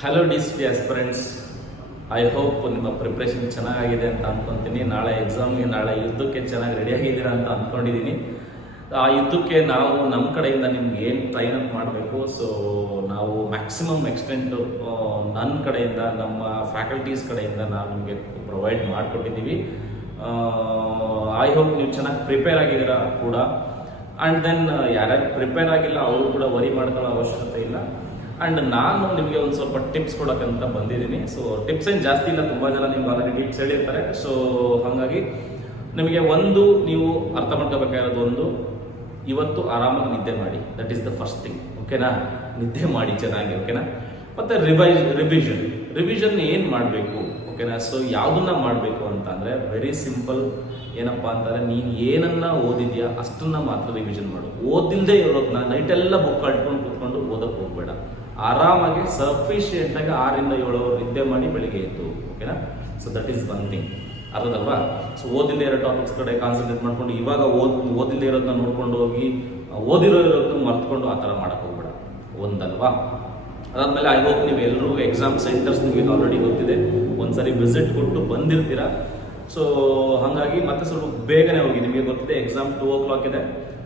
Hello D aspirants, I hope ನಿಮ್ಮ preparation ಚೆನ್ನಾಗಿದೆ ಅಂತ ಅಂದ್ಕೊತೀನಿ. ನಾಳೆ ಎಕ್ಸಾಮ್ಗೆ, ನಾಳೆ ಯುದ್ಧಕ್ಕೆ ಚೆನ್ನಾಗಿ ರೆಡಿ ಆಗಿದ್ದೀರಾ ಅಂತ ಅಂದ್ಕೊಂಡಿದ್ದೀನಿ. ಆ ಯುದ್ಧಕ್ಕೆ ನಾವು ನಮ್ಮ ಕಡೆಯಿಂದ ನಿಮ್ಗೆ ಏನು ಟ್ರೈನ್ ಅಪ್ ಮಾಡಬೇಕು, ಸೊ ನಾವು ಮ್ಯಾಕ್ಸಿಮಮ್ ಎಕ್ಸ್ಟೆಂಟು ನನ್ನ ಕಡೆಯಿಂದ, ನಮ್ಮ ಫ್ಯಾಕಲ್ಟೀಸ್ ಕಡೆಯಿಂದ ನಾವು ನಿಮಗೆ ಪ್ರೊವೈಡ್ ಮಾಡಿಕೊಟ್ಟಿದ್ದೀವಿ. ಐ ಹೋಪ್ ನೀವು ಚೆನ್ನಾಗಿ ಪ್ರಿಪೇರ್ ಆಗಿದ್ದೀರಾ ಕೂಡ. ಆ್ಯಂಡ್ ದೆನ್ ಯಾರ್ಯಾರು ಪ್ರಿಪೇರ್ ಆಗಿಲ್ಲ ಅವರು ಕೂಡ ವರಿ ಮಾಡ್ಕೊಳ್ಳೋ ಅವಶ್ಯಕತೆ ಇಲ್ಲ. ಆ್ಯಂಡ್ ನಾನು ನಿಮಗೆ ಒಂದು ಸ್ವಲ್ಪ ಟಿಪ್ಸ್ ಕೊಡೋಕ್ಕಂತ ಬಂದಿದ್ದೀನಿ. ಸೊ ಟಿಪ್ಸ್ ಏನು ಜಾಸ್ತಿ ಇಲ್ಲ, ತುಂಬ ಜನ ನಿಮ್ಗೆ ಆಲ್ರೆಡಿ ಟಿಪ್ಸ್ ಹೇಳಿರ್ತಾರೆ. ಸೊ ಹಾಗಾಗಿ ನಿಮಗೆ ನೀವು ಅರ್ಥ ಮಾಡ್ಕೋಬೇಕಾಗಿರೋದು ಇವತ್ತು ಆರಾಮಾಗಿ ನಿದ್ದೆ ಮಾಡಿ. That is the first thing. ಓಕೆನಾ? ನಿದ್ದೆ ಮಾಡಿ ಚೆನ್ನಾಗಿ. ಓಕೆನಾ? ಮತ್ತು ರಿವಿಷನ್ ಏನು ಮಾಡಬೇಕು? ಓಕೆನಾ? ಸೊ ಯಾವುದನ್ನ ಮಾಡಬೇಕು ಅಂತ ಅಂದರೆ ವೆರಿ ಸಿಂಪಲ್. ಏನಪ್ಪ ಅಂತಂದರೆ ನೀನು ಏನನ್ನ ಓದಿದ್ಯಾ ಅಷ್ಟನ್ನ ಮಾತ್ರ ರಿವಿಷನ್ ಮಾಡು. ಓದಿಲ್ಲದೆ ಇರೋದನ್ನ ನೈಟೆಲ್ಲ ಬುಕ್ ಕಟ್ಕೊಂಡು ಕೂತ್ಕೊಂಡು ಓದಕ್ಕೆ ಹೋಗಬೇಡ. ಆರಾಮಾಗಿ ಸಫಿಷಿಯೆಂಟಾಗಿ 6 ರಿಂದ 7 ಅವರ್ ನಿದ್ದೆ ಮಾಡಿ ಬೆಳಿಗ್ಗೆ ಎದ್ದು. ಓಕೆನಾ? So that is one thing. ಅರ್ಥದಲ್ವಾ? ಸೊ ಓದಿಲ್ಲದೆ ಇರೋ ಟಾಪಿಕ್ಸ್ ಕಡೆ ಕಾನ್ಸಂಟ್ರೇಟ್ ಮಾಡ್ಕೊಂಡು ಇವಾಗ ಓದಿಲ್ಲದೆ ಇರೋದನ್ನ ನೋಡ್ಕೊಂಡು ಹೋಗಿ ಓದಿರೋದನ್ನು ಮರ್ತ್ಕೊಂಡು ಆ ಥರ ಮಾಡೋಕ್ಕೆ ಹೋಗ್ಬೇಡ. ಒಂದಲ್ವಾ? ಅದಾದಮೇಲೆ ಐ ಹೋಪ್ ನೀವು ಎಲ್ಲರೂ ಎಕ್ಸಾಮ್ ಸೆಂಟರ್ಸ್ ನಿಮಗೆ ಆಲ್ರೆಡಿ ಗೊತ್ತಿದೆ, ಒಂದ್ಸರಿ ವಿಸಿಟ್ ಕೊಟ್ಟು ಬಂದಿರ್ತೀರಾ. ಸೊ ಹಾಗಾಗಿ ಮತ್ತೆ ಸ್ವಲ್ಪ ಬೇಗನೆ ಹೋಗಿ. ನಿಮಗೆ ಗೊತ್ತಿದೆ ಎಕ್ಸಾಮ್ 2 o'clock ಇದೆ.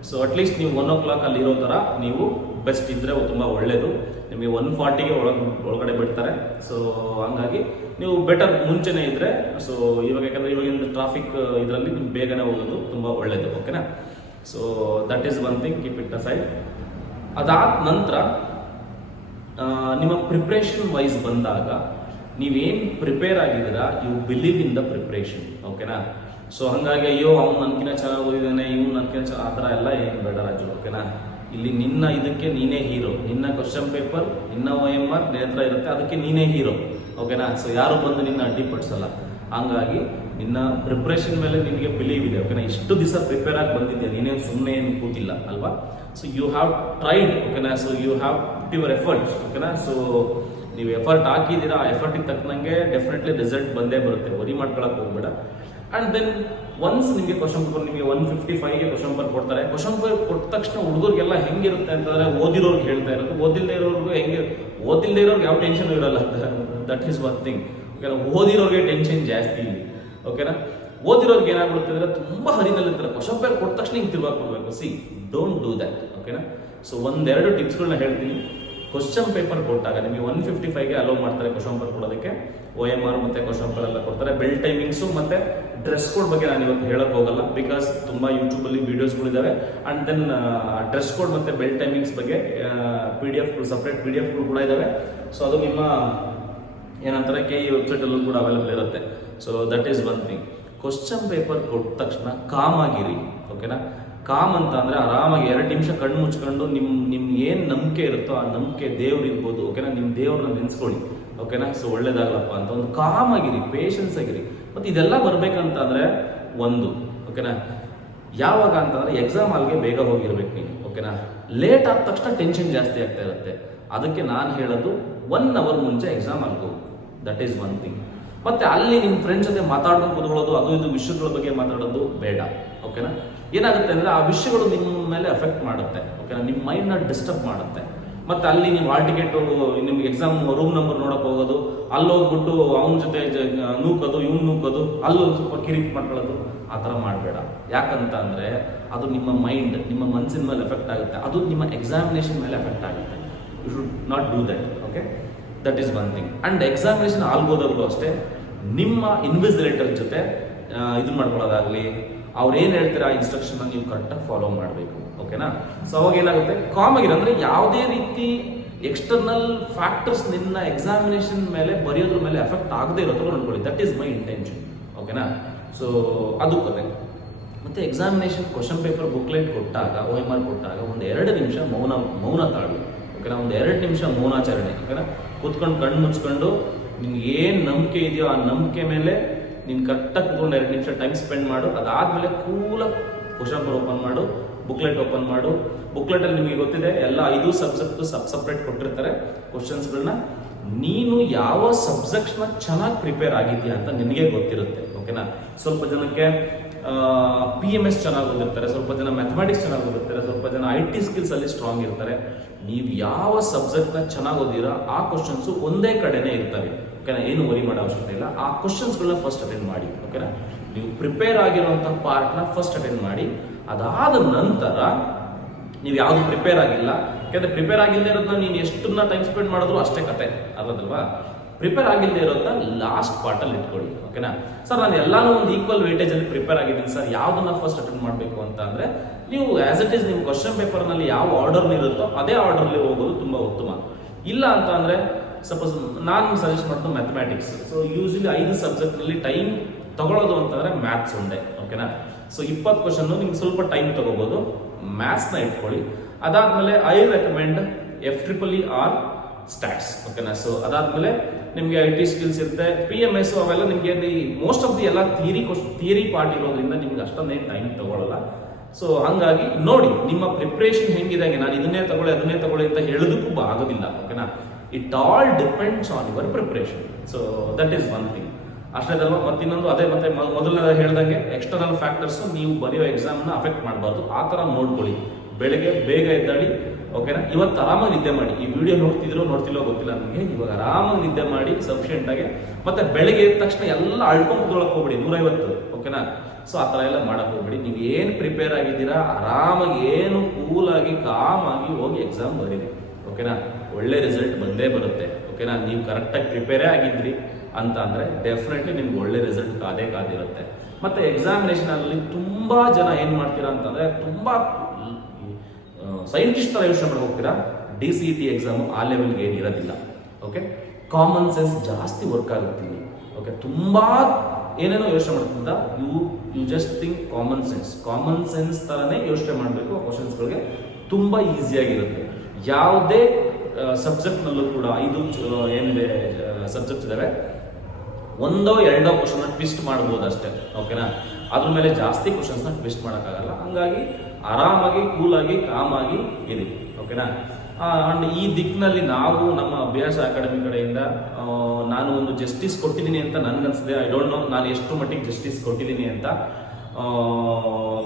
ಸೊ ಅಟ್ಲೀಸ್ಟ್ ನೀವು 1 o'clock ಅಲ್ಲಿ ಇರೋ ಥರ ನೀವು ಬೆಸ್ಟ್ ಇದ್ದರೆ ತುಂಬ ಒಳ್ಳೆಯದು. ನಿಮಗೆ 1:40ಗೆ ಒಳಗಡೆ ಬಿಡ್ತಾರೆ. ಸೊ ಹಂಗಾಗಿ ನೀವು ಬೆಟರ್ ಮುಂಚೆನೇ ಇದ್ದರೆ, ಸೊ ಯಾಕಂದರೆ ಇವಾಗಿನ ಟ್ರಾಫಿಕ್ ಇದರಲ್ಲಿ ನೀವು ಬೇಗನೆ ಹೋಗೋದು ತುಂಬ ಒಳ್ಳೆಯದು. ಓಕೆನಾ? So that is one thing, keep it aside. ಅದಾದ ನಂತರ ನಿಮ್ಮ ಪ್ರಿಪ್ರೇಷನ್ ವೈಸ್ ಬಂದಾಗ ನೀವೇನು ಪ್ರಿಪೇರ್ ಆಗಿದ್ದೀರಾ, you believe in the preparation. ಓಕೆನಾ? ಸೊ ಹಾಗಾಗಿ ಅಯ್ಯೋ ಅವ್ನು ನನ್ಕಿನ್ನ ಚೆನ್ನಾಗಿ ಓದಿದ್ದಾನೆ, ಇವ್ನು ನನ್ಕಿನ್ನ ಆ ಥರ ಎಲ್ಲ ಏನು ಬೇಡ ರಾಜು. ಓಕೆನಾ? ಇಲ್ಲಿ ನಿನ್ನ ಇದಕ್ಕೆ ನೀನೇ ಹೀರೋ. ನಿನ್ನ ಕ್ವಶನ್ ಪೇಪರ್, ನಿನ್ನ OMR ನಿನ್ನ ಹತ್ರ ಇರುತ್ತೆ, ಅದಕ್ಕೆ ನೀನೇ ಹೀರೋ. ಓಕೆನಾ? ಸೊ ಯಾರು ಬಂದು ನಿನ್ನ ಅಡ್ಡಿಪಡಿಸಲ್ಲ. ಹಾಗಾಗಿ ನಿನ್ನ ಪ್ರಿಪ್ರೇಷನ್ ಮೇಲೆ ನಿನಗೆ ಬಿಲೀವ್ ಇದೆ. ಓಕೆನಾ? ಇಷ್ಟು ದಿವಸ ಪ್ರಿಪೇರ್ ಆಗಿ ಬಂದಿದ್ಯಾ, ನೀನೇನು ಸುಮ್ಮನೆ ಏನು ಕೂತಿಲ್ಲ ಅಲ್ವಾ? So you have tried. ಓಕೆನಾ? So you have put your efforts. ಓಕೆನಾ? ಸೊ ನೀವು ಎಫರ್ಟ್ ಹಾಕಿದ್ದೀರಾ, ಆ ಎಫರ್ಟಿಗೆ ತಕ್ಕನಂಗೆ ಡೆಫಿನೆಟ್ಲಿ ರಿಸಲ್ಟ್ ಬಂದೇ ಬರುತ್ತೆ. ವರಿ ಮಾಡ್ಕೊಳಕ್ಕೆ ಹೋಗ್ಬೇಡ. ಆ್ಯಂಡ್ ದೆನ್ ಒನ್ಸ್ ನಿಮಗೆ ಕ್ವಶನ್ ಪೇಪರ್, ನಿಮಗೆ 155ಗೆ ಕ್ವಶನ್ ಪೇಪರ್ ಕೊಡ್ತಾರೆ. ಕ್ವಶನ್ ಪೇಪರ್ ಕೊಟ್ಟ ತಕ್ಷಣ ಹುಡುಗರಿಗೆಲ್ಲ ಹೆಂಗಿರುತ್ತೆ ಅಂತಂದರೆ, ಓದಿರೋರ್ಗೆ ಹೇಳ್ತಾ ಇರೋದು, ಓದಿಲ್ಲದೆ ಇರೋರ್ಗು ಓದಿಲ್ಲದೆ ಇರೋರ್ಗೆ ಯಾವ ಟೆನ್ಷನ್ ಇರಲ್ಲ. That is one thing. ಓಕೆನಾ? ಓದಿರೋರಿಗೆ ಟೆನ್ಷನ್ ಜಾಸ್ತಿ ಇಲ್ಲಿ. ಓಕೆನಾ? ಓದಿರೋರ್ಗೆ ಏನಾಗ್ಬಿಡುತ್ತೆ ಅಂದರೆ ತುಂಬ ಹರಿನಲ್ಲಿರ್ತಾರೆ. ಕ್ವಶನ್ ಪೇಪರ್ ಕೊಟ್ಟ ತಕ್ಷಣ ಹಿಂಗೆ ತಿರ್ಗಾಕ್ ಕೊಡಬೇಕು. C, don't do that. ಓಕೆನಾ? ಸೊ 1-2 ಟಿಪ್ಸ್ಗಳನ್ನ ಹೇಳ್ತೀನಿ. ಕ್ವಶನ್ ಪೇಪರ್ ಕೊಟ್ಟಾಗ ನಿಮಗೆ 155ಗೆ ಅಲೋ ಮಾಡ್ತಾರೆ ಕ್ವಶನ್ ಪೇಪರ್ ಕೊಡೋದಕ್ಕೆ. OMR ಮತ್ತು ಕ್ವಶನ್ ಪೇಪರ್ ಎಲ್ಲ ಕೊಡ್ತಾರೆ. ಬೆಲ್ ಟೈಮಿಂಗ್ಸು ಮತ್ತು ಡ್ರೆಸ್ ಕೋಡ್ ಬಗ್ಗೆ ನಾನು ಇವತ್ತು ಹೇಳೋಕ್ಕೆ ಹೋಗಲ್ಲ, ಬಿಕಾಸ್ ತುಂಬ ಯೂಟ್ಯೂಬಲ್ಲಿ ವೀಡಿಯೋಸ್ಗಳಿದ್ದಾವೆ. ಆ್ಯಂಡ್ ದೆನ್ ಡ್ರೆಸ್ ಕೋಡ್ ಮತ್ತು ಬೆಲ್ ಟೈಮಿಂಗ್ಸ್ ಬಗ್ಗೆ PDF ಸಪ್ರೇಟ್ PDF ಕೂಡ ಇದ್ದಾವೆ. ಸೊ ಅದು ನಿಮ್ಮ ಏನಂತಾರೆ KE ವೆಬ್ಸೈಟಲ್ಲೂ ಕೂಡ ಅವೈಲೇಬಲ್ ಇರುತ್ತೆ. So that is one thing. Question paper ಕೊಟ್ಟ ತಕ್ಷಣ ಕಾಮ್ ಆಗಿರಿ. ಓಕೆನಾ? ಕಾಮ್ ಅಂತ ಅಂದರೆ ಆರಾಮಾಗಿ 2 ನಿಮಿಷ ಕಣ್ಣು ಮುಚ್ಕೊಂಡು ನಿಮ್ಮ ಏನು ನಂಬಿಕೆ ಇರುತ್ತೋ ಆ ನಂಬಿಕೆ, ದೇವ್ರು ಇರ್ಬೋದು. ಓಕೆನಾ? ನಿಮ್ಮ ದೇವ್ರನ್ನ ನೆನೆಸ್ಕೊಳ್ಳಿ. ಓಕೆನಾ? ಸೊ ಒಳ್ಳೇದಾಗಲಪ್ಪ ಅಂತ ಒಂದು ಕಾಮ್ ಆಗಿರಿ, ಪೇಷನ್ಸ್ ಆಗಿರಿ. ಮತ್ತು ಇದೆಲ್ಲ ಬರಬೇಕಂತಂದರೆ ಓಕೆನಾ, ಯಾವಾಗ ಅಂತಂದರೆ ಎಕ್ಸಾಮ್ ಹಾಲ್ಗೆ ಬೇಗ ಹೋಗಿರ್ಬೇಕು ನೀನು. ಓಕೆನಾ? ಲೇಟ್ ಆದ ತಕ್ಷಣ ಟೆನ್ಷನ್ ಜಾಸ್ತಿ ಆಗ್ತಾ ಇರುತ್ತೆ. ಅದಕ್ಕೆ ನಾನು ಹೇಳೋದು 1 hour ಮುಂಚೆ ಎಕ್ಸಾಮ್ ಹಾಲ್ಗೆ ಹೋಗು. That is one thing. ಮತ್ತು ಅಲ್ಲಿ ನಿಮ್ಮ ಫ್ರೆಂಡ್ಸ್ ಜೊತೆ ಮಾತಾಡ್ಕೊಂಡು ಕೂತ್ಕೊಳ್ಳೋದು, ಅದು ಇದು ವಿಷಯಗಳ ಬಗ್ಗೆ ಮಾತಾಡೋದು ಬೇಡ. ಓಕೆನಾ? ಏನಾಗುತ್ತೆ ಅಂದರೆ ಆ ವಿಷಯಗಳು ನಿಮ್ಮ ಮೇಲೆ ಎಫೆಕ್ಟ್ ಮಾಡುತ್ತೆ. ಓಕೆನಾ? ನಿಮ್ಮ ಮೈಂಡ್ನ ಡಿಸ್ಟರ್ಬ್ ಮಾಡುತ್ತೆ. ಮತ್ತು ಅಲ್ಲಿ ನೀವು ಹಾಲ್ ಟಿಕೆಟು, ನಿಮ್ಗೆ ಎಕ್ಸಾಮ್ ರೂಮ್ ನಂಬರ್ ನೋಡೋಕೆ ಹೋಗೋದು, ಅಲ್ಲಿ ಹೋಗ್ಬಿಟ್ಟು ಅವನ ಜೊತೆ ನೂಕೋದು, ಇವ್ನು ನೂಕೋದು, ಅಲ್ಲೊಂದು ಸ್ವಲ್ಪ ಕಿರಿಕ್ ಮಾಡ್ಕೊಳ್ಳೋದು, ಆ ಥರ ಮಾಡಬೇಡ. ಯಾಕಂತ ಅಂದರೆ ಅದು ನಿಮ್ಮ ಮೈಂಡ್, ನಿಮ್ಮ ಮನಸ್ಸಿನ ಮೇಲೆ ಎಫೆಕ್ಟ್ ಆಗುತ್ತೆ. ಅದು ನಿಮ್ಮ ಎಕ್ಸಾಮಿನೇಷನ್ ಮೇಲೆ ಎಫೆಕ್ಟ್ ಆಗುತ್ತೆ. You should not do that. Okay? That is one thing. And examination ಆಲ್ಗೋದಾಗಲೂ ಅಷ್ಟೇ, ನಿಮ್ಮ ಇನ್ವಿಜಿಲೇಟರ್ ಜೊತೆ ಇದನ್ನು ಮಾಡ್ಕೊಳ್ಳೋದಾಗಲಿ, ಅವ್ರು ಏನು ಹೇಳ್ತಾರೆ ಆ ಇನ್ಸ್ಟ್ರಕ್ಷನ್ನ ನೀವು ಕರೆಕ್ಟಾಗಿ ಫಾಲೋ ಮಾಡಬೇಕು. ಓಕೆನಾ? ಸೊ ಅವಾಗ ಏನಾಗುತ್ತೆ, ಕಾಮ್ ಆಗಿರೋ ಅಂದರೆ ಯಾವುದೇ ರೀತಿ ಎಕ್ಸ್ಟರ್ನಲ್ ಫ್ಯಾಕ್ಟರ್ಸ್ ನಿನ್ನ ಎಕ್ಸಾಮಿನೇಷನ್ ಮೇಲೆ, ಬರೆಯೋದ್ರ ಮೇಲೆ ಎಫೆಕ್ಟ್ ಆಗದೆ ಇರೋ ಥರ ನೋಡ್ಕೊಳ್ಳಿ. That is my intention. ಓಕೆನಾ? ಸೊ ಅದು ಕತೆ. ಮತ್ತು ಎಕ್ಸಾಮಿನೇಷನ್ ಕ್ವಶನ್ ಪೇಪರ್ ಬುಕ್ಲೆಟ್ ಕೊಟ್ಟಾಗ, OMR ಕೊಟ್ಟಾಗ 1-2 ನಿಮಿಷ ಮೌನ ತಾಳು. ಓಕೆನಾ? 1-2 ನಿಮಿಷ ಮೌನಾಚರಣೆ. ಓಕೆನಾ? ಕೂತ್ಕೊಂಡು ಕಣ್ಣು ಮುಚ್ಕೊಂಡು ನಿಮ್ಗೆ ಏನು ನಂಬಿಕೆ ಇದೆಯೋ ಆ ನಂಬಿಕೆ ಮೇಲೆ ನೀನು ಕರೆಕ್ಟಾಗಿ ಕೂತ್ಕೊಂಡು 2 ನಿಮಿಷ ಟೈಮ್ ಸ್ಪೆಂಡ್ ಮಾಡು. ಅದಾದಮೇಲೆ ಕೂಲಾಗಿ ಕ್ವಶನ್ ಪೇಪರ್ ಓಪನ್ ಮಾಡು, ಬುಕ್ಲೆಟ್ ಓಪನ್ ಮಾಡು. ಬುಕ್ಲೆಟಲ್ಲಿ ನಿಮಗೆ ಗೊತ್ತಿದೆ ಎಲ್ಲ 5 ಸಬ್ಜೆಕ್ಟು ಸಪ್ರೇಟ್ ಕೊಟ್ಟಿರ್ತಾರೆ ಕ್ವಶನ್ಸ್ಗಳನ್ನ. ನೀನು ಯಾವ ಸಬ್ಜೆಕ್ಟ್ನ ಚೆನ್ನಾಗಿ ಪ್ರಿಪೇರ್ ಆಗಿದೆಯಾ ಅಂತ ನಿನಗೆ ಗೊತ್ತಿರುತ್ತೆ. ಓಕೆನಾ? ಸ್ವಲ್ಪ ಜನಕ್ಕೆ PMS ಚೆನ್ನಾಗಿ ಓದಿರ್ತಾರೆ, ಸ್ವಲ್ಪ ಜನ ಮ್ಯಾಥಮೆಟಿಕ್ಸ್ ಚೆನ್ನಾಗಿ ಓದಿರ್ತಾರೆ, ಸ್ವಲ್ಪ ಜನ IT ಸ್ಕಿಲ್ಸ್ ಅಲ್ಲಿ ಸ್ಟ್ರಾಂಗ್ ಇರ್ತಾರೆ. ನೀವು ಯಾವ ಸಬ್ಜೆಕ್ಟ್ನ ಚೆನ್ನಾಗಿ ಓದಿರೋ ಆ ಕ್ವಶನ್ಸು ಒಂದೇ ಕಡೆನೇ ಇರ್ತವೆ, ಓಕೆನಾ. ಏನು ವರಿ ಮಾಡೋ ಅವಶ್ಯಕತೆ ಇಲ್ಲ. ಆ ಕ್ವಶನ್ಸ್ಗಳನ್ನ ಫಸ್ಟ್ ಅಟೆಂಡ್ ಮಾಡಿ, ಓಕೆನಾ. ನೀವು ಪ್ರಿಪೇರ್ ಆಗಿರುವಂಥ ಪಾರ್ಟ್ನ ಫಸ್ಟ್ ಅಟೆಂಡ್ ಮಾಡಿ. ಅದಾದ ನಂತರ ನೀವು ಯಾವುದು ಪ್ರಿಪೇರ್ ಆಗಿಲ್ಲ, ಯಾಕಂದ್ರೆ ಪ್ರಿಪೇರ್ ಆಗಿಲ್ಲದೆ ಇರೋದನ್ನ ನೀನು ಎಷ್ಟನ್ನ ಟೈಮ್ ಸ್ಪೆಂಡ್ ಮಾಡಿದ್ರು ಅಷ್ಟೇ ಕತೆ ಅಲ್ಲದಲ್ವಾ. ಪ್ರಿಪೇರ್ ಆಗಿಲ್ಲದೆ ಇರೋದನ್ನ ಲಾಸ್ಟ್ ಪಾರ್ಟಲ್ಲಿ ಇಟ್ಕೊಳ್ಳಿ, ಓಕೆನಾ. ಸರ್ ನಾನು ಎಲ್ಲಾನು ಒಂದು ಈಕ್ವಲ್ ವೇಟೇಜ್ ಅಲ್ಲಿ ಪ್ರಿಪೇರ್ ಆಗಿದ್ದೀನಿ ಸರ್, ಯಾವ್ದನ್ನ ಫಸ್ಟ್ ಅಟೆಂಡ್ ಮಾಡಬೇಕು ಅಂತ ಅಂದ್ರೆ ನೀವು ಆಸ್ ಇಟ್ ಈಸ್ ನೀವು ಕ್ವಶನ್ ಪೇಪರ್ನಲ್ಲಿ ಯಾವ ಆರ್ಡರ್ ಇರುತ್ತೋ ಅದೇ ಆರ್ಡರ್ಲಿ ಹೋಗೋದು ತುಂಬಾ ಉತ್ತಮ. ಇಲ್ಲ ಅಂತ ಅಂದ್ರೆ ಸಪೋಸ್ ನಾನು ಸಜೆಸ್ಟ್ ಮಾಡ್ತೀನಿ ಮ್ಯಾಥಮೆಟಿಕ್ಸ್. ಸೊ ಯೂಶಲಿ 5 ಸಬ್ಜೆಕ್ಟ್ನಲ್ಲಿ ಟೈಮ್ ತಗೊಳ್ಳೋದು ಅಂತಂದ್ರೆ ಮ್ಯಾಥ್ಸ್ ಒಂದೇ, ಓಕೆನಾ. ಸೊ 20 ಕ್ವಶನ್ ನಿಮ್ಗೆ ಸ್ವಲ್ಪ ಟೈಮ್ ತಗೋಬಹುದು, ಮ್ಯಾಥ್ಸ್ನ ಇಟ್ಕೊಳ್ಳಿ. ಅದಾದ್ಮೇಲೆ I recommend FEEE or stats, ಓಕೆನಾ. ಸೊ ಅದಾದ್ಮೇಲೆ ನಿಮಗೆ IT ಸ್ಕಿಲ್ಸ್ ಇರುತ್ತೆ, PMS ಅವೆಲ್ಲ ನಿಮಗೆ ಮೋಸ್ಟ್ ಆಫ್ ದಿ ಎಲ್ಲ ಥಿಯರಿ ಪಾರ್ಟ್ ಇರೋದ್ರಿಂದ ನಿಮ್ಗೆ ಅಷ್ಟೊಂದೇನು ಟೈಮ್ ತಗೊಳ್ಳಲ್ಲ. ಸೊ ಹಂಗಾಗಿ ನೋಡಿ ನಿಮ್ಮ ಪ್ರಿಪ್ರೇಷನ್ ಹೆಂಗಿದೆ. ನಾನು ಅದನ್ನೇ ತಗೊಳ್ಳಿ ಅಂತ ಹೇಳೋದಕ್ಕೂ ಆಗೋದಿಲ್ಲ, ಓಕೆನಾ. It all depends on your preparation. So that is one thing ಅಷ್ಟೇದಲ್ವಾ. ಮತ್ತಿನ್ನೊಂದು ಅದೇ ಮತ್ತೆ ಮೊದಲನೇ ಹೇಳ್ದಂಗೆ ಎಕ್ಸ್ಟರ್ನಲ್ ಫ್ಯಾಕ್ಟರ್ಸ್ ನೀವು ಬರೆಯೋ ಎಕ್ಸಾಮ್ನ ಅಫೆಕ್ಟ್ ಮಾಡಬಾರ್ದು. ಆ ಥರ ನೋಡ್ಕೊಳ್ಳಿ. ಬೆಳಗ್ಗೆ ಬೇಗ ಎದ್ದಾಡಿ, ಓಕೆನಾ. ಇವತ್ತು ಆರಾಮಾಗಿ ನಿದ್ದೆ ಮಾಡಿ. ಈ ವಿಡಿಯೋ ನೋಡ್ತಿಲ್ಲೋ ಗೊತ್ತಿಲ್ಲ ನನಗೆ. ಇವಾಗ ಆರಾಮಾಗಿ ನಿದ್ದೆ ಮಾಡಿ ಸಫಿಷಿಯೆಂಟ್ ಆಗಿ. ಮತ್ತೆ ಬೆಳಗ್ಗೆ ಎದ್ದ ತಕ್ಷಣ ಎಲ್ಲ ಅಳ್ಕೊಂಡು ಕುತ್ಕೊಳ್ಳೋಕೆ ಹೋಗ್ಬೇಡಿ 150, ಓಕೆನಾ. ಸೊ ಆ ಥರ ಎಲ್ಲ ಮಾಡಕ್ ಹೋಗ್ಬೇಡಿ. ನೀವು ಏನು ಪ್ರಿಪೇರ್ ಆಗಿದ್ದೀರಾ ಆರಾಮಾಗಿ ಏನು ಕೂಲಾಗಿ ಕಾಮಾಗಿ ಹೋಗಿ ಎಕ್ಸಾಮ್ ಬರೀರಿ, ಓಕೆನಾ. ಒಳ್ಳೆ ರಿಸಲ್ಟ್ ಬಂದೇ ಬರುತ್ತೆ, ಓಕೆನಾ. ನೀವು ಕರೆಕ್ಟಾಗಿ ಪ್ರಿಪೇರೇ ಆಗಿದ್ರಿ ಅಂತ ಅಂದ್ರೆ ಡೆಫಿನೆಟ್ಲಿ ನಿಮ್ಗೆ ಒಳ್ಳೆ ರಿಸಲ್ಟ್ ಕಾದಿರುತ್ತೆ. ಮತ್ತೆ ಎಕ್ಸಾಮಿನೇಷನ್ ಅಲ್ಲಿ ತುಂಬಾ ಜನ ಏನ್ ಮಾಡ್ತೀರಾ ಅಂತಂದ್ರೆ ತುಂಬಾ ಸೈಂಟಿಸ್ಟ್ ತರ ಯೋಚನೆ ಮಾಡಿ ಹೋಗ್ತೀರಾ. DCET ಎಕ್ಸಾಮ್ ಆ ಲೆವೆಲ್ಗೆ ಏನು ಇರೋದಿಲ್ಲ, ಓಕೆ. ಕಾಮನ್ ಸೆನ್ಸ್ ಜಾಸ್ತಿ ವರ್ಕ್ ಆಗುತ್ತೆ ಇಲ್ಲಿ, ಓಕೆ. ತುಂಬಾ ಏನೇನೋ ಯೋಚನೆ ಮಾಡ್ತಿದ್ದ you just think common sense ತರನೇ ಯೋಚನೆ ಮಾಡಬೇಕು. ಕ್ವಶನ್ಸ್ಗಳಿಗೆ ತುಂಬಾ ಈಸಿಯಾಗಿರುತ್ತೆ. ಯಾವುದೇ ಸಬ್ಜೆಕ್ಟ್ನಲ್ಲೂ ಕೂಡ 5 ಏನಿದೆ ಸಬ್ಜೆಕ್ಟ್ಸ್ ಇದಾವೆ, 1-2 ಕ್ವಶನ್ ಟ್ವಿಸ್ಟ್ ಮಾಡ್ಬೋದು ಅಷ್ಟೇ, ಓಕೆನಾ. ಅದ್ರ ಮೇಲೆ ಜಾಸ್ತಿ ಕ್ವಶನ್ಸ್ನ ಟ್ವಿಸ್ಟ್ ಮಾಡೋಕ್ಕಾಗಲ್ಲ. ಹಂಗಾಗಿ ಆರಾಮಾಗಿ ಕೂಲಾಗಿ ಕಾಮಾಗಿ ಇರಿ, ಓಕೆನಾ. ಅಂಡ್ ಈ ದಿಕ್ಕಿನಲ್ಲಿ ನಾವು ನಮ್ಮ ಅಭ್ಯಾಸ ಅಕಾಡೆಮಿ ಕಡೆಯಿಂದ ನಾನು ಒಂದು ಜಸ್ಟಿಸ್ ಕೊಟ್ಟಿದ್ದೀನಿ ಅಂತ ನನ್ಗನ್ಸಿದೆ. ಐ ಡೋಂಟ್ ನೋ ನಾನು ಎಷ್ಟು ಮಟ್ಟಿಗೆ ಜಸ್ಟಿಸ್ ಕೊಟ್ಟಿದ್ದೀನಿ ಅಂತ.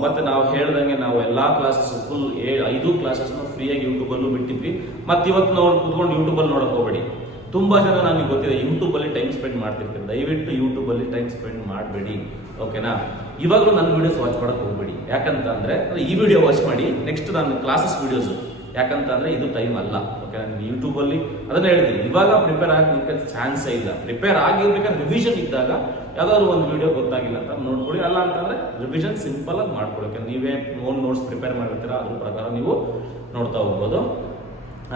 ಮತ್ತೆ ನಾವು ಹೇಳ್ದಂಗೆ ನಾವು ಎಲ್ಲಾ ಕ್ಲಾಸಸ್ ಫುಲ್ 5 ಕ್ಲಾಸಸ್ನ ಫ್ರೀಯಾಗಿ ಯೂಟ್ಯೂಬಲ್ಲೂ ಬಿಟ್ಟಿದ್ವಿ. ಮತ್ತೆ ಇವತ್ತು ಕುತ್ಕೊಂಡು ಯೂಟ್ಯೂಬಲ್ಲಿ ನೋಡಕ್ ಹೋಗ್ಬೇಡಿ. ತುಂಬಾ ಜನ ನನಗೆ ಗೊತ್ತಿದೆ ಯೂಟ್ಯೂಬಲ್ಲಿ ಟೈಮ್ ಸ್ಪೆಂಡ್ ಮಾಡ್ತಿರ್ತೀವಿ. ದಯವಿಟ್ಟು ಯೂಟ್ಯೂಬಲ್ಲಿ ಟೈಮ್ ಸ್ಪೆಂಡ್ ಮಾಡಬೇಡಿ, ಓಕೆನಾ. ಇವಾಗಲೂ ನನ್ನ ವಿಡಿಯೋಸ್ ವಾಚ್ ಮಾಡಕ್ ಹೋಗ್ಬೇಡಿ. ಯಾಕಂತ ಅಂದ್ರೆ ಈ ವಿಡಿಯೋ ವಾಚ್ ಮಾಡಿ, ನೆಕ್ಸ್ಟ್ ನಾನು ಕ್ಲಾಸಸ್ ವಿಡಿಯೋಸ್. ಯಾಕಂತ ಅಂದ್ರೆ ಇದು ಟೈಮ್ ಅಲ್ಲ, ಓಕೆನಾ. ನೀವು ಯೂಟ್ಯೂಬಲ್ಲಿ ಅದನ್ನ ಹೇಳಿದ್ದೀನಿ. ಇವಾಗ ಪ್ರಿಪೇರ್ ಆಗಲಿಕ್ಕೆ ಚಾನ್ಸೇ ಇಲ್ಲ. ಪ್ರಿಪೇರ್ ಆಗಿರ್ಬೇಕಾದ್ರೆ ರಿವಿಷನ್ ಇದ್ದಾಗ ಯಾವ್ದಾದ್ರು ಒಂದು ವಿಡಿಯೋ ಗೊತ್ತಾಗಿಲ್ಲ ಅಂತ ನೋಡ್ಕೊಳ್ಳಿ. ಅಲ್ಲ ಅಂತಂದ್ರೆ ರಿವಿಷನ್ ಸಿಂಪಲ್ ಆಗಿ ಮಾಡ್ಕೊಳ್ಳಿ. ನೀವೇ ಓನ್ ನೋಟ್ಸ್ ಪ್ರಿಪೇರ್ ಮಾಡಿರ್ತೀರಾ, ಅದ್ರ ಪ್ರಕಾರ ನೀವು ನೋಡ್ತಾ ಹೋಗ್ಬೋದು.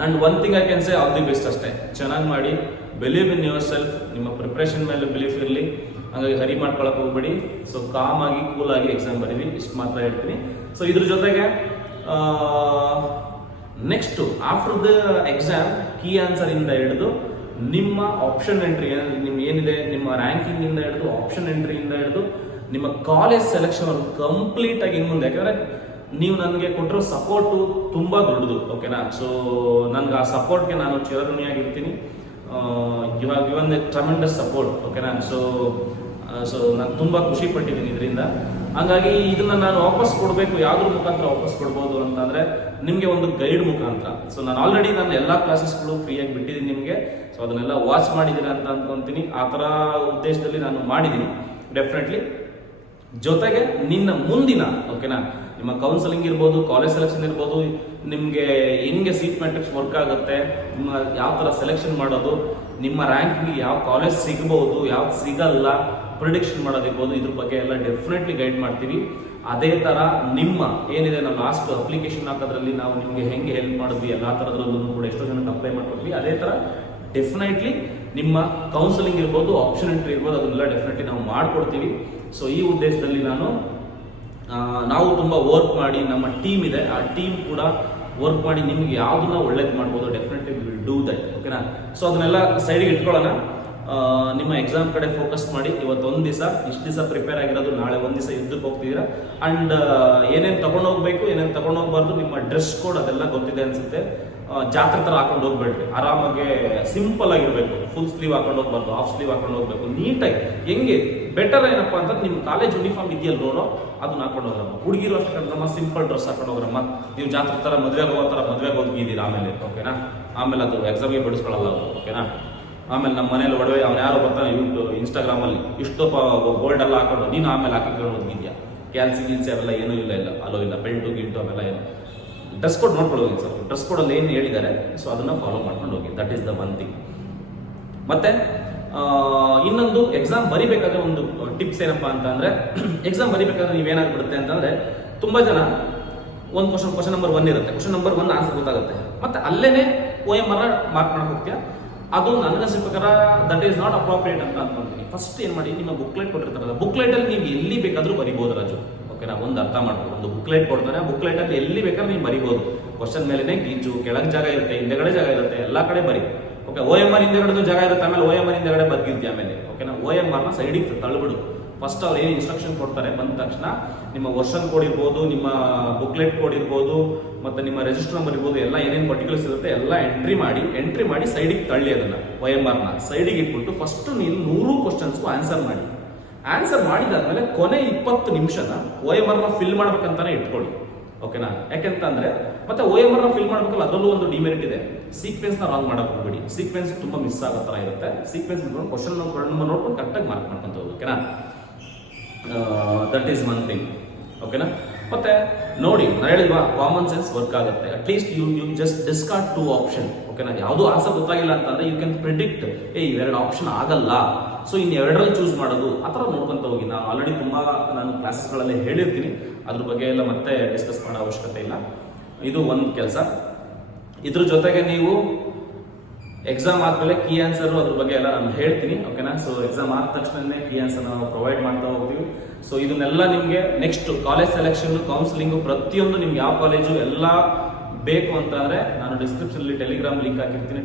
And one thing I can say all the best ಅಷ್ಟೇ. ಚೆನ್ನಾಗಿ ಮಾಡಿ, ಬಿಲೀವ್ ಇನ್ ಯುವರ್ ಸೆಲ್ಫ್. ನಿಮ್ಮ ಪ್ರಿಪ್ರೇಷನ್ ಮೇಲೆ ಬಿಲೀಫ್ ಇರಲಿ. ಹಾಗಾಗಿ ಹರಿ ಮಾಡ್ಕೊಳಕ್ ಹೋಗ್ಬೇಡಿ. ಸೊ ಕಾಮ್ ಆಗಿ ಕೂಲಾಗಿ ಎಕ್ಸಾಮ್ ಬರೀರಿ, ಇಷ್ಟು ಮಾತ್ರ ಹೇಳ್ತೀನಿ. ಸೊ ಇದ್ರ ಜೊತೆಗೆ next after the exam key answer ಇಂದ ಹಿಡಿದು ನಿಮ್ಮ ಆಪ್ಷನ್ ಎಂಟ್ರಿ ಏನಿದೆ, ನಿಮ್ಮ ರ್ಯಾಂಕಿಂಗ್ ಇಂದ ಹಿಡಿದು ಆಪ್ಷನ್ ಎಂಟ್ರಿಯಿಂದ ಹಿಡಿದು ನಿಮ್ಮ ಕಾಲೇಜ್ ಸೆಲೆಕ್ಷನ್ ಕಂಪ್ಲೀಟ್ ಆಗಿ ಇನ್ನು ಮುಂದೆ. ಯಾಕಂದ್ರೆ ನೀವು ನನಗೆ ಕೊಟ್ಟಿರೋ ಸಪೋರ್ಟು ತುಂಬಾ ದೊಡ್ಡದು, ಓಕೆನಾ. ಸೊ ನನ್ಗೆ ಆ ಸಪೋರ್ಟ್ಗೆ ನಾನು ಚಿರಋಣಿಯಾಗಿರ್ತೀನಿ. You have given a tremendous support, ಓಕೆನಾ. ಸೊ ನಾನು ತುಂಬಾ ಖುಷಿ ಪಟ್ಟಿದ್ದೀನಿ ಇದರಿಂದ. ಹಂಗಾಗಿ ಇದನ್ನ ನಾನು ವಾಪಸ್ ಕೊಡಬೇಕು, ಯಾವ್ದ್ರ ಮುಖಾಂತರ ವಾಪಸ್ ಕೊಡ್ಬೋದು ಅಂತಂದ್ರೆ ನಿಮಗೆ ಒಂದು ಗೈಡ್ ಮುಖಾಂತರ. ಸೊ ನಾನು ಆಲ್ರೆಡಿ ನಾನು ಎಲ್ಲಾ ಕ್ಲಾಸಸ್ಗಳು ಫ್ರೀಯಾಗಿ ಬಿಟ್ಟಿದ್ದೀನಿ ನಿಮಗೆ. ಸೊ ಅದನ್ನೆಲ್ಲ ವಾಚ್ ಮಾಡಿದ್ದೀರಾ ಅಂತ ಅನ್ಕೊಂತೀನಿ. ಆ ಥರ ಉದ್ದೇಶದಲ್ಲಿ ನಾನು ಮಾಡಿದ್ದೀನಿ ಡೆಫಿನೆಟ್ಲಿ. ಜೊತೆಗೆ ನಿನ್ನ ಮುಂದಿನ, ಓಕೆನಾ, ನಿಮ್ಮ ಕೌನ್ಸಲಿಂಗ್ ಇರ್ಬೋದು, ಕಾಲೇಜ್ ಸೆಲೆಕ್ಷನ್ ಇರ್ಬೋದು, ನಿಮಗೆ ಹೆಂಗೆ ಸೀಟ್ ಮ್ಯಾಟ್ರಿಕ್ಸ್ ವರ್ಕ್ ಆಗುತ್ತೆ, ನಿಮ್ಮ ಯಾವ ಥರ ಸೆಲೆಕ್ಷನ್ ಮಾಡೋದು, ನಿಮ್ಮ ರ್ಯಾಂಕಿಂಗ್ ಯಾವ ಕಾಲೇಜ್ ಸಿಗಬಹುದು, ಯಾವ್ದು ಸಿಗಲ್ಲ, ಪ್ರಿಡಿಕ್ಷನ್ ಮಾಡೋದಿರ್ಬೋದು, ಇದ್ರ ಬಗ್ಗೆ ಎಲ್ಲ ಡೆಫಿನೆಟ್ಲಿ ಗೈಡ್ ಮಾಡ್ತೀವಿ. ಅದೇ ಥರ ನಿಮ್ಮ ಏನಿದೆ ನಾವು ಲಾಸ್ಟ್ ಅಪ್ಲಿಕೇಶನ್ ಹಾಕೋದ್ರಲ್ಲಿ ನಾವು ನಿಮಗೆ ಹೆಂಗೆ ಹೆಲ್ಪ್ ಮಾಡಿದ್ವಿ, ಎಲ್ಲ ಥರದ್ರಲ್ಲೂ ಕೂಡ ಎಷ್ಟೋ ಜನಕ್ಕೆ ಅಪ್ಲೈ ಮಾಡ್ಕೊಡ್ವಿ. ಅದೇ ಥರ ಡೆಫಿನೆಟ್ಲಿ ನಿಮ್ಮ ಕೌನ್ಸಲಿಂಗ್ ಇರ್ಬೋದು, ಆಪ್ಷನ್ ಎಂಟ್ರಿ ಇರ್ಬೋದು, ಅದನ್ನೆಲ್ಲ ಡೆಫಿನೆಟ್ಲಿ ನಾವು ಮಾಡ್ಕೊಡ್ತೀವಿ. ಸೊ ಈ ಉದ್ದೇಶದಲ್ಲಿ ನಾವು ತುಂಬ ವರ್ಕ್ ಮಾಡಿ, ನಮ್ಮ ಟೀಮ್ ಇದೆ, ಆ ಟೀಮ್ ಕೂಡ ವರ್ಕ್ ಮಾಡಿ ನಿಮ್ಗೆ ಯಾವ್ದನ್ನ ಒಳ್ಳೇದು ಮಾಡ್ಬೋದು, ಡೆಫಿನೆಟ್ಲಿ ವಿಲ್ ಡೂ ದಟ್, ಓಕೆನಾ. ಸೊ ಅದನ್ನೆಲ್ಲ ಸೈಡಿಗೆ ಇಟ್ಕೊಳ್ಳೋಣ. ನಿಮ್ಮ ಎಕ್ಸಾಮ್ ಕಡೆ ಫೋಕಸ್ ಮಾಡಿ. ಇವತ್ತು ಒಂದು ದಿವಸ, ಇಷ್ಟು ದಿವಸ ಪ್ರಿಪೇರ್ ಆಗಿರೋದು, ನಾಳೆ ಒಂದು ದಿವಸ ಯುದ್ಧಕ್ಕೆ ಹೋಗ್ತಿದ್ದೀರಾ. ಅಂಡ್ ಏನೇನು ತಗೊಂಡೋಗ್ಬೇಕು, ಏನೇನು ತಗೊಂಡೋಗ್ಬಾರ್ದು, ನಿಮ್ಮ ಡ್ರೆಸ್ ಕೋಡ್ ಅದೆಲ್ಲ ಗೊತ್ತಿದೆ ಅನ್ಸುತ್ತೆ. ಜಾತ್ರೆ ಥರ ಹಾಕೊಂಡು ಹೋಗ್ಬೇಡ್ರಿ. ಆರಾಮಾಗಿ ಸಿಂಪಲ್ ಆಗಿರ್ಬೇಕು. ಫುಲ್ ಸ್ಲೀವ್ ಹಾಕೊಂಡು ಹೋಗ್ಬಾರ್ದು, ಹಾಫ್ ಸ್ಲೀವ್ ಹಾಕೊಂಡು ಹೋಗ್ಬೇಕು. ನೀಟಾಗಿ ಹೆಂಗೆ ಬೆಟರ್ ಏನಪ್ಪಾ ಅಂತಂದ್ರೆ ನಿಮ್ಮ ಕಾಲೇಜ್ ಯೂನಿಫಾರ್ಮ್ ಇದೆಯಲ್ಲೋ ಅದನ್ನ ಹಾಕೊಂಡು ಹೋಗ್ರಮ್ಮ. ಹುಡುಗಿರು ಅಷ್ಟೇ ಸಿಂಪಲ್ ಡ್ರೆಸ್ ಹಾಕೊಂಡು ಹೋಗ್ರಮ್ಮ. ನೀವು ಜಾತ್ರೆ ಥರ ಮದುವೆಗೆ ಹೋಗೋ ಥರ ಮದುವೆಗೆ ಹೋಗಿದ್ದೀರಾ ಆಮೇಲೆ, ಓಕೆನಾ? ಆಮೇಲೆ ಅದು ಎಕ್ಸಾಮ್ಗೆ ಬಿಡಿಸ್ಕೊಳ್ಳಲ್ಲ ಅದು, ಓಕೆನಾ? ಆಮೇಲೆ ನಮ್ಮ ಮನೇಲಿ ಒಡವೆ ಅವ್ನು ಯಾರೋ ಬರ್ತಾನೆ ಇನ್ಸ್ಟಾಗ್ರಾಮಲ್ಲಿ ಇಷ್ಟು ಗೋಲ್ಡ್ ಎಲ್ಲ ಹಾಕೊಂಡು ನೀನು ಆಮೇಲೆ ಹಾಕಿಕೊಂಡು ಹೋಗಿದ್ಯಾ? ಕ್ಯಾಲ್ಸಿ ಗಿಲ್ಸಿ ಅವೆಲ್ಲ ಏನೂ ಇಲ್ಲ, ಅಲೋ ಇಲ್ಲ. ಬೆಲ್ಟು ಗಿಲ್ಟು ಅವೆಲ್ಲ ಏನು. ಡ್ರೆಸ್ ಕೋಡ್ ನೋಡ್ಕೊಳ್ಳೋಗಿ ಸರ್. ಡ್ರೆಸ್ ಕೋಡಲ್ಲಿ ಏನು ಹೇಳಿದ್ದಾರೆ ಸೊ ಅದನ್ನು ಫಾಲೋ ಮಾಡ್ಕೊಂಡು ಹೋಗಿ. That is the one thing. ಮತ್ತೆ ಇನ್ನೊಂದು ಎಕ್ಸಾಮ್ ಬರಿಬೇಕಾದ್ರೆ ಒಂದು ಟಿಪ್ಸ್ ಏನಪ್ಪಾ ಅಂತ ಅಂದ್ರೆ, ಎಕ್ಸಾಮ್ ಬರಿಬೇಕಾದ್ರೆ ನೀವೇನಾಗ್ಬಿಡುತ್ತೆ ಅಂತಂದ್ರೆ, ತುಂಬಾ ಜನ ಒಂದು ಕ್ವಶನ್ ನಂಬರ್ 1 ಇರುತ್ತೆ. ಕ್ವಶನ್ ನಂಬರ್ 1 ಆನ್ಸರ್ ಗೊತ್ತಾಗುತ್ತೆ, ಮತ್ತೆ ಅಲ್ಲೇನೆ OMR ಮಾರ್ಕ್ ಮಾಡಕ್ ಹೋಗ್ತೀಯಾ. ಅದು ನನಗನ್ಸಿದ ಪ್ರಕಾರ ದಟ್ ಈಸ್ ನಾಟ್ ಅಪ್ರೋಪ್ರಿಯೇಟ್ ಅಂತ ಅನ್ಕೊಂತೀನಿ. ಫಸ್ಟ್ ಏನ್ ಮಾಡಿ, ನಿಮ್ಮ ಬುಕ್ಲೆಟ್ ಕೊಟ್ಟಿರ್ತಾರಲ್ಲ, ಬುಕ್ಲೆಟ್ ಅಲ್ಲಿ ನೀವು ಎಲ್ಲಿ ಬೇಕಾದ್ರೂ ಬರಿಬಹುದು ರಾಜು, ಓಕೆನಾ? ಒಂದು ಅರ್ಥ ಮಾಡ್ಬೋದು. ಒಂದು ಬುಕ್ಲೆಟ್ ಕೊಡ್ತಾರೆ, ಆ ಬುಕ್ಲೆಟ್ ಅಲ್ಲಿ ಎಲ್ಲಿ ಬೇಕಾದ್ರೂ ನೀವು ಬರಿಬಹುದು. ಕ್ವಶನ್ ಮೇಲೆನೆ ಗೀಚು, ಕೆಳಗೆ ಜಾಗ ಇರುತ್ತೆ, ಹಿಂದೆಗಡೆ ಜಾಗ ಇರುತ್ತೆ, ಎಲ್ಲಾ ಕಡೆ ಬರಿ. ಓಕೆ, OMR ಹಿಂದೆಗಡೆ ಜಾಗ ಇರುತ್ತೆ, ಆಮೇಲೆ OMR ಹಿಂದೆಗಡೆ ಬರ್ದಿರ್ತೀಯ ಆಮೇಲೆ, ಓಕೆನಾ? OMR ನ ಸೈಡಿಗೆ ತಳ್ಳಿಬಿಡು. ಫಸ್ಟ್ ಅವ್ರು ಏನು ಇನ್ಸ್ಟ್ರಕ್ಷನ್ ಕೊಡ್ತಾರೆ ಬಂದ ತಕ್ಷಣ ನಿಮ್ಮ ವರ್ಷನ್ ಕೋಡ್ ಇರ್ಬೋದು, ನಿಮ್ಮ ಬುಕ್ಲೆಟ್ ಕೋಡ್ ಇರ್ಬೋದು, ಮತ್ತೆ ನಿಮ್ಮ ರಿಜಿಸ್ಟರ್ ನಂಬರ್ ಇರ್ಬೋದು, ಎಲ್ಲ ಏನೇನು ಪರ್ಟಿಕ್ಯುಲರ್ಸ್ ಇರುತ್ತೆ ಎಲ್ಲ ಎಂಟ್ರಿ ಮಾಡಿ ಸೈಡಿಗೆ ತಳ್ಳಿ. ಅದನ್ನ OMR ನ ಸೈಡಿಗೆ ಇಟ್ಬಿಟ್ಟು ಫಸ್ಟ್ ನೀವು 100 ಕ್ವಶನ್ಸ್ಗೂ ಆನ್ಸರ್ ಮಾಡಿ. ಆನ್ಸರ್ ಮಾಡಿದಾದ್ಮೇಲೆ ಕೊನೆ 20 ನಿಮಿಷನ OMR ನ ಫಿಲ್ ಮಾಡ್ಬೇಕಂತಾನೆ ಇಟ್ಕೊಳ್ಳಿ, ಓಕೆನಾ? ಯಾಕೆಂತಂದ್ರೆ ಮತ್ತೆ OMR ನ ಫಿಲ್ ಮಾಡ್ಬೇಕಲ್ಲ, ಅದರಲ್ಲೂ ಒಂದು ಡಿಮೆರಿಟ್ ಇದೆ. ಸೀಕ್ವೆನ್ಸ್ ನ ರಾಂಗ್ ಮಾಡಕ್ ಹೋಗ್ಬೇಡಿ. ಸೀಕ್ವೆನ್ಸ್ ತುಂಬಾ ಮಿಸ್ ಆಗೋ ತರ ಇರುತ್ತೆ. ಸೀಕ್ವೆನ್ಸ್ ಕ್ವಶನ್ ನಂಬರ್ ನೋಡ್ಕೊಂಡು ಕರೆಕ್ಟಾಗಿ ಮಾರ್ಕ್ ಮಾಡ್ಕೊಂತ ಹೋಗಿ, ಓಕೆನಾ? ದಟ್ ಈಸ್ ಒನ್ ಥಿಂಗ್, ಓಕೆನಾ? ಮತ್ತೆ ನೋಡಿ, ನಾನು ಹೇಳಿಲ್ವಾ, ಕಾಮನ್ ಸೆನ್ಸ್ ವರ್ಕ್ ಆಗುತ್ತೆ. At least you just discard 2 option, ಓಕೆನಾ? ಯಾವುದು ಆನ್ಸರ್ ಗೊತ್ತಾಗಿಲ್ಲ ಅಂತಂದ್ರೆ ಯು ಕ್ಯಾನ್ ಪ್ರಿಡಿಕ್ಟ್, ಇವೆರಡು ಆಪ್ಷನ್ ಆಗಲ್ಲ, ಸೊ ಇನ್ನು ಎರಡರಲ್ಲಿ ಚೂಸ್ ಮಾಡೋದು, ಆ ಥರ ನೋಡ್ಕೊಂತ ಹೋಗಿ. ನಾನು ಆಲ್ರೆಡಿ ತುಂಬಾ ನಾನು ಕ್ಲಾಸಸ್ಗಳಲ್ಲಿ ಹೇಳಿರ್ತೀನಿ, ಅದ್ರ ಬಗ್ಗೆ ಎಲ್ಲ ಮತ್ತೆ ಡಿಸ್ಕಸ್ ಮಾಡೋ ಅವಶ್ಯಕತೆ ಇಲ್ಲ. ಇದು ಒಂದು ಕೆಲಸ. ಇದ್ರ ಜೊತೆಗೆ ನೀವು ಎಕ್ಸಾಮ್ ಆದ್ಮೇಲೆ ಕೀ ಆನ್ಸರ್ ಅದ್ರ ಬಗ್ಗೆ ಎಲ್ಲ ನಾನು ಹೇಳ್ತೀನಿ, ಓಕೆನಾ? ಸೊ ಎಕ್ಸಾಮ್ ಆದ ತಕ್ಷಣನೇ ಕೀ ಆನ್ಸರ್ ನಾವು ಪ್ರೊವೈಡ್ ಮಾಡ್ತಾ ಹೋಗ್ತೀವಿ. ಸೊ ಇದನ್ನೆಲ್ಲ ನಿಮಗೆ ನೆಕ್ಸ್ಟ್ ಕಾಲೇಜ್ ಸೆಲೆಕ್ಷನ್, ಕೌನ್ಸಿಲಿಂಗ್, ಪ್ರತಿಯೊಂದು ನಿಮ್ಗೆ ಯಾವ ಕಾಲೇಜು ಎಲ್ಲ ಬೇಕು ಅಂತಂದ್ರೆ ನಾನು ಡಿಸ್ಕ್ರಿಪ್ಷನ್ ಅಲ್ಲಿ ಟೆಲಿಗ್ರಾಮ್ ಲಿಂಕ್ ಹಾಕಿರ್ತೀನಿ.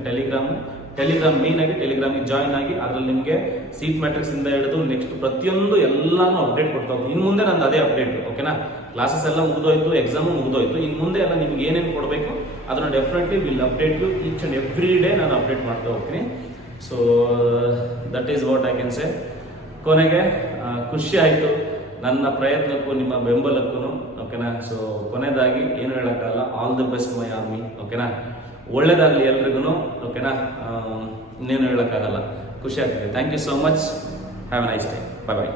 ಟೆಲಿಗ್ರಾಮ್ ಮೇನ್ ಆಗಿ ಟೆಲಿಗ್ರಾಮಿಗೆ ಜಾಯ್ನ್ ಆಗಿ, ಅದ್ರಲ್ಲಿ ನಿಮಗೆ ಸೀಟ್ ಮ್ಯಾಟ್ರಿಕ್ಸ್ ಇಂದ ಹಿಡಿದು ನೆಕ್ಸ್ಟ್ ಪ್ರತಿಯೊಂದು ಎಲ್ಲಾನು ಅಪ್ಡೇಟ್ ಕೊಡ್ತಾ ಹೋಗ್ತೀನಿ. ಇನ್ನು ಮುಂದೆ ನಂದು ಅದೇ ಅಪ್ಡೇಟ್, ಓಕೆನಾ? ಕ್ಲಾಸಸ್ ಎಲ್ಲ ಮುಗಿದೋಯ್ತು, ಎಕ್ಸಾಮು ಮುಗಿದೋಯ್ತು. ಇನ್ನು ಮುಂದೆ ಎಲ್ಲ ನಿಮ್ಗೆ ಏನೇನು ಕೊಡಬೇಕು ಅದನ್ನ definitely will update you each and every day. ನಾನು ಅಪ್ಡೇಟ್ ಮಾಡ್ತಾ ಹೋಗ್ತೀನಿ. So that is what I can say. ಕೊನೆಗೆ ಖುಷಿ ಆಯಿತು ನನ್ನ ಪ್ರಯತ್ನಕ್ಕೂ ನಿಮ್ಮ ಬೆಂಬಲಕ್ಕೂ, ಓಕೆನಾ? ಸೊ ಕೊನೆಯದಾಗಿ ಏನು ಹೇಳೋಕ್ಕಾಗಲ್ಲ, all the best my army, ಓಕೆನಾ? ಒಳ್ಳೇದಾಗಲಿ ಎಲ್ರಿಗೂ, ಓಕೆನಾ? ಇನ್ನೇನು ಹೇಳೋಕ್ಕಾಗಲ್ಲ. ಖುಷಿ ಆಗ್ತದೆ. Thank you so much. Have a nice day. Bye bye.